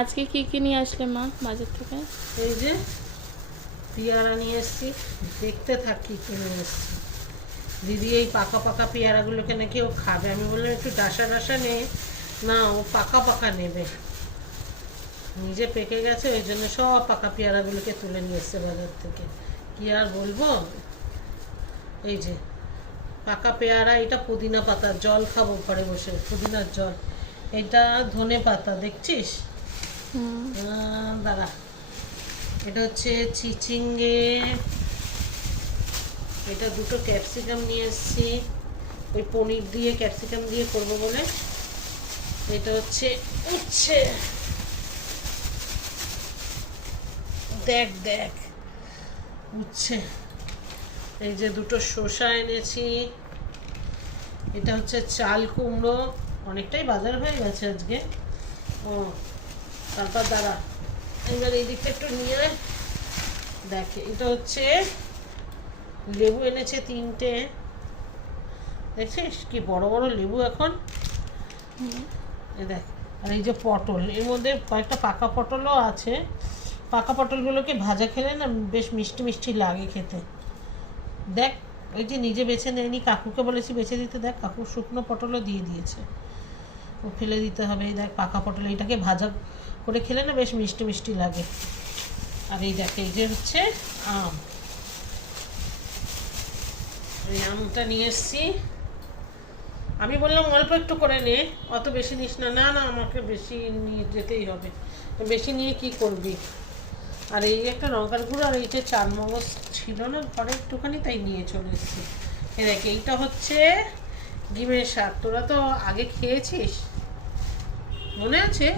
আজকে কি নিয়ে আসলে মা বাজার থেকে? এই যে পেয়ারা নিয়ে এসেছি, দেখতে থাকি কিনে এসেছি। দিদি এই পাকা পাকা পেয়ারাগুলোকে নাকি ও খাবে। আমি বললাম একটু ডাসা ডাসা নে, না ও পাকা পাকা নেবে। নিজে পেকে গেছে, ওই জন্য সব পাকা পেয়ারাগুলোকে তুলে নিয়ে এসছে বাজার থেকে। কি আর বলবো, এই যে পাকা পেয়ারা। এটা পুদিনা পাতা, জল খাবো ঘরে বসে, পুদিনার জল। এটা ধনে পাতা, দেখছিস? দাঁড়া, এটা হচ্ছে চিচিঙ্গে। এটা দুটো ক্যাপসিকাম নিয়ে এসেছি, ওই পনির দিয়ে ক্যাপসিকাম দিয়ে করবো বলে। এটা হচ্ছে উচ্ছে, দেখ দেখ উচ্ছে। এই যে দুটো শসা এনেছি। এটা হচ্ছে চাল কুমড়ো, অনেকটাই বাজার হয়ে গেছে আজকে। ও তারপর দাঁড়া, এবার এই দিকটা একটু নিয়ে দেখ। এটা হচ্ছে লেবু এনেছে 3টে, দেখছিস কি বড় বড় লেবু এখন। এই দেখ, আর এই যে পটল, এর মধ্যে কয়েকটা পাকা পটলও আছে। পাকা পটলগুলোকে ভাজা খেলে না বেশ মিষ্টি মিষ্টি লাগে খেতে। দেখ, ওই যে নিজে বেছে নেয়নি, কাকুকে বলেছি বেছে দিতে, দেখ কাকু শুকনো পটলও দিয়ে দিয়েছে। ও ফেলে দিতে হবে। এই দেখ পাকা পটল, এইটাকে ভাজা করে খেলে না বেশ মিষ্টি মিষ্টি লাগে। আর এই দেখ, এই যে হচ্ছে আম, এই আমটা নিয়ে এসছি। আমি বললাম অল্প একটু করে নে, অত বেশি নিস না। না না, আমাকে বেশি নিয়ে যেতেই হবে। বেশি নিয়ে কি করবি? আর এই একটা লঙ্কার গুঁড়ো আর এই যে চারমগজ ছিল না ঘরে একটুখানি, তাই নিয়ে চলে এসেছি। এ দেখ, এইটা হচ্ছে ডিমের শাক। তোরা তো আগে খেয়েছিস, মনে আছে?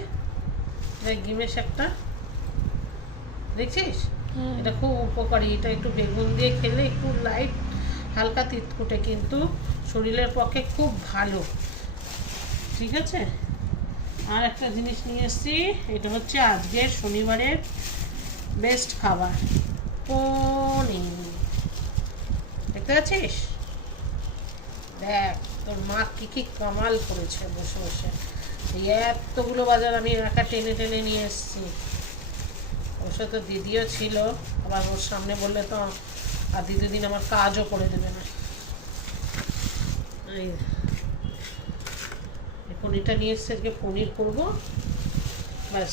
দেখ ডিমের শাকটা, দেখছিস? এটা খুব উপকারী। এটা একটু বেগুন দিয়ে খেলে একটু লাইট হালকা তিতকুটে, কিন্তু শরীরের পক্ষে খুব ভালো। ঠিক আছে। আর একটা জিনিস নিয়ে এসেছি, এটা হচ্ছে আজকের শনিবারের বেস্ট খাবার, পনির। দেখতে পাচ্ছিস? দেখ তোর মা কি কি কামাল করেছে বসে বসে। এই এতগুলো বাজার আমি একা টেনে টেনে নিয়ে এসেছি। ওর সাথে দিদিও ছিল, আবার ওর সামনে বললে তো আর দিদিন আমার কাজও করে দেবে না। এই পনিরটা নিয়ে এসছে, আজকে পনির করবো। ব্যাস।